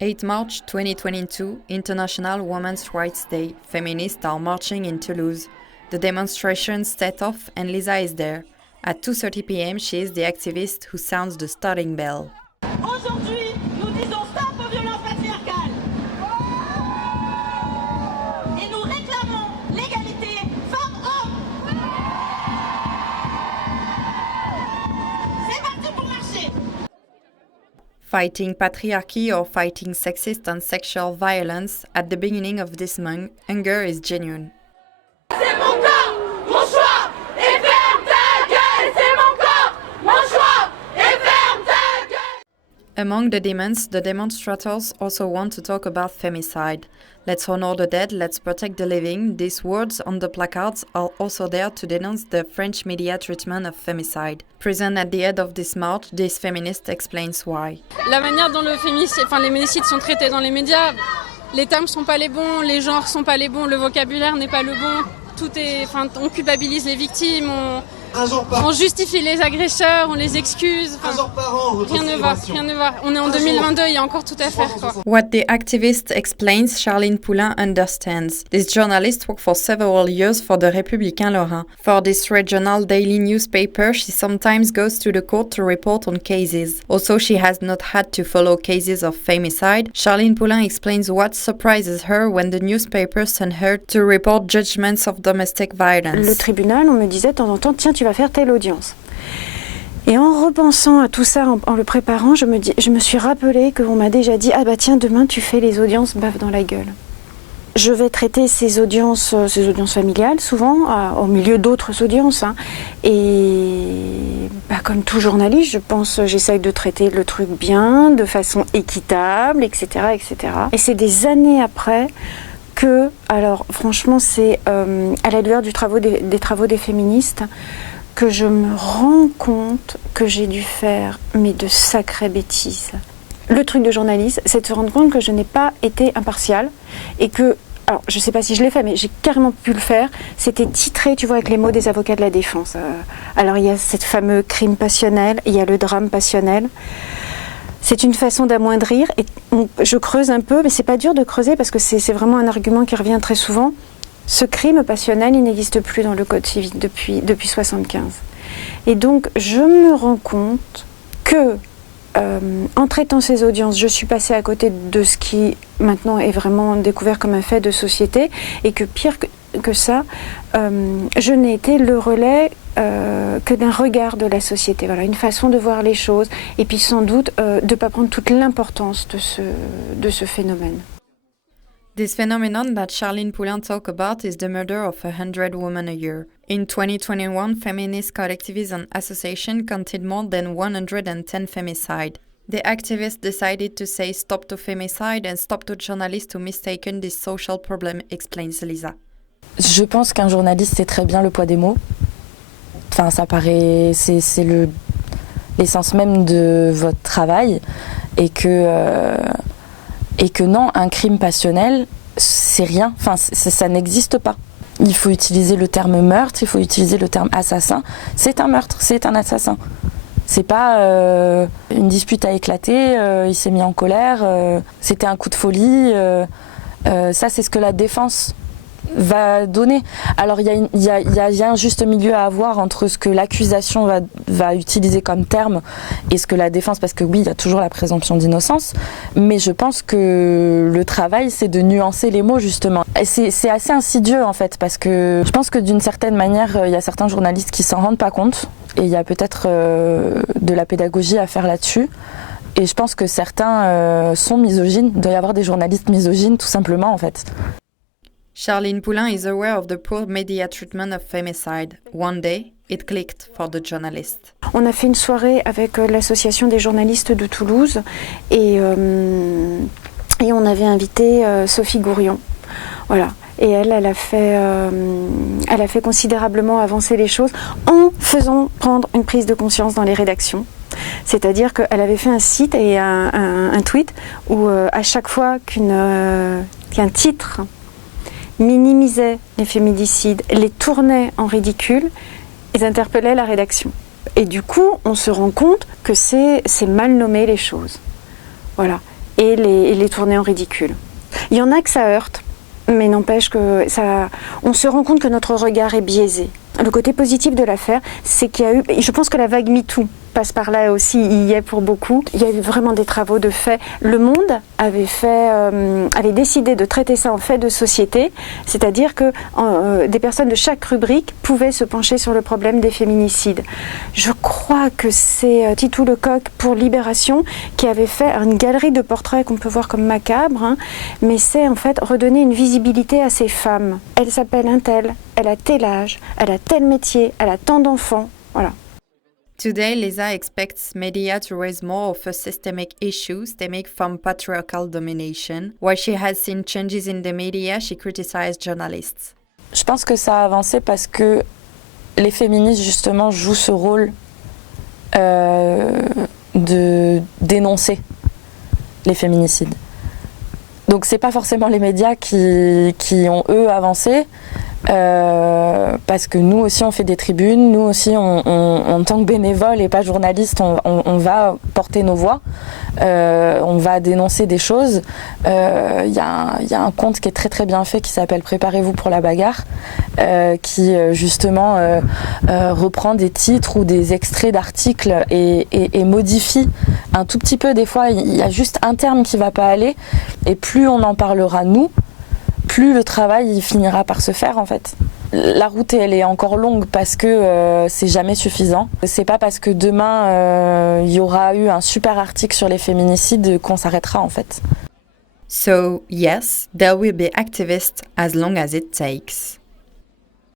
8 March 2022, International Women's Rights Day. Feminists are marching in Toulouse. The demonstration set off and Lisa is there. At 2:30 p.m., she is the activist who sounds the starting bell. Aujourd'hui, nous disons stop aux violences patriarcales. Et nous réclamons l'égalité femmes-hommes. C'est parti pour marcher. Fighting patriarchy or fighting sexist and sexual violence, at the beginning of this month, hunger is genuine. C'est mon corps, mon choix, et ferme ta gueule. C'est mon corps, mon choix, et ferme ta gueule. Among the demands, the demonstrators also want to talk about femicide. Let's honor the dead, let's protect the living. These words on the placards are also there to denounce the French media treatment of femicide. Present at the end of this march, this feminist explains why. La manière dont les féminicides sont traités dans les médias, les termes sont pas les bons, les genres sont pas les bons, le vocabulaire n'est pas le bon. On culpabilise les victimes, on justifie les agresseurs, on les excuse. Rien ne va. On est en 2022, il y a encore tout à faire, quoi. What the activist explains, Charline Poulain understands. This journalist worked for several years for the Républicain Lorrain. For this regional daily newspaper, she sometimes goes to the court to report on cases. Also, she has not had to follow cases of femicide. Charline Poulain explains what surprises her when the newspaper sent her to report judgments of domestic violence. Le tribunal, on me disait de temps en temps, tiens, tu vas faire telle audience. Et en repensant à tout ça, en le préparant, je me suis rappelé qu'on m'a déjà dit « Ah bah tiens, demain tu fais les audiences baffe dans la gueule ». Je vais traiter ces audiences familiales, souvent, au milieu d'autres audiences. Et comme tout journaliste, je pense, j'essaye de traiter le truc bien, de façon équitable, etc. etc. Et c'est des années après que, alors franchement, c'est à la lueur des travaux des féministes, que je me rends compte que j'ai dû faire de sacrées bêtises. Le truc de journaliste, c'est de se rendre compte que je n'ai pas été impartiale et que, alors je ne sais pas si je l'ai fait, mais j'ai carrément pu le faire, c'était titré, tu vois, avec les mots des avocats de la défense. Alors il y a cette fameux crime passionnel, il y a le drame passionnel. C'est une façon d'amoindrir et je creuse un peu, mais c'est pas dur de creuser parce que c'est vraiment un argument qui revient très souvent. Ce crime passionnel, il n'existe plus dans le Code civil depuis 1975. Et donc, je me rends compte que, en traitant ces audiences, je suis passée à côté de ce qui, maintenant, est vraiment découvert comme un fait de société, et que pire que ça, je n'ai été le relais que d'un regard de la société. Voilà, une façon de voir les choses, et puis sans doute de ne pas prendre toute l'importance de ce phénomène. This phenomenon that Charline Poulain talked about is the murder of 100 women a year. In 2021, Feminist Collectivism Association counted more than 110 femicide. The activists decided to say stop to femicide and stop to journalists who mistaken this social problem, explains Lisa. Je pense qu'un journaliste sait très bien le poids des mots. Enfin, ça paraît, c'est l'essence même de votre travail et que non, un crime passionnel, c'est rien, enfin, ça n'existe pas. Il faut utiliser le terme meurtre, il faut utiliser le terme assassin. C'est un meurtre, c'est un assassin. C'est pas une dispute a éclaté, il s'est mis en colère, c'était un coup de folie. Ça, c'est ce que la défense va donner. Alors il y a un juste milieu à avoir entre ce que l'accusation va utiliser comme terme et ce que la défense, parce que oui, il y a toujours la présomption d'innocence, mais je pense que le travail, c'est de nuancer les mots, justement. Et c'est assez insidieux, en fait, parce que je pense que d'une certaine manière, il y a certains journalistes qui s'en rendent pas compte, et il y a peut-être de la pédagogie à faire là-dessus. Et je pense que certains sont misogynes. Il doit y avoir des journalistes misogynes, tout simplement, en fait. Charline Poulain is aware of the poor media treatment of femicide. One day, it clicked for the journalist. On a fait une soirée avec l'association des journalistes de Toulouse et on avait invité Sophie Gourion. Voilà. Et elle a fait considérablement avancer les choses en faisant prendre une prise de conscience dans les rédactions. C'est-à-dire qu'elle avait fait un site et un tweet où à chaque fois qu'un titre minimisait les féminicides, les tournait en ridicule, ils interpellaient la rédaction. Et du coup, on se rend compte que c'est mal nommer les choses. Voilà. et les tourner en ridicule. Il y en a que ça heurte, mais n'empêche que on se rend compte que notre regard est biaisé. Le côté positif de l'affaire, c'est qu'il y a eu, je pense que la vague MeToo passe par là aussi, il y est pour beaucoup. Il y a eu vraiment des travaux de fait. Le Monde avait décidé de traiter ça en fait de société, c'est-à-dire que des personnes de chaque rubrique pouvaient se pencher sur le problème des féminicides. Je crois que c'est Titou Lecoq pour Libération qui avait fait une galerie de portraits qu'on peut voir comme macabres, hein, mais c'est en fait redonner une visibilité à ces femmes. Elle s'appelle un tel, elle a tel âge, elle a tel métier, elle a tant d'enfants, voilà. Today, Lisa expects media to raise more of a systemic issues stemming from patriarchal domination. While she has seen changes in the media, she criticized journalists. Je pense que ça a avancé parce que les féministes, justement, jouent ce rôle de dénoncer les féminicides. Donc c'est pas forcément les médias qui ont, eux, avancé, parce que nous aussi on fait des tribunes, nous aussi en tant que bénévoles et pas journalistes, on va porter nos voix, on va dénoncer des choses. Il y a un compte qui est très très bien fait qui s'appelle Préparez-vous pour la bagarre, qui justement reprend des titres ou des extraits d'articles et modifie un tout petit peu. Des fois il y a juste un terme qui va pas aller, et plus on en parlera nous, plus le travail il finira par se faire en fait. La route elle est encore longue parce que c'est jamais suffisant. C'est pas parce que demain il y aura eu un super article sur les féminicides qu'on s'arrêtera en fait. So, yes, there will be activists as long as it takes.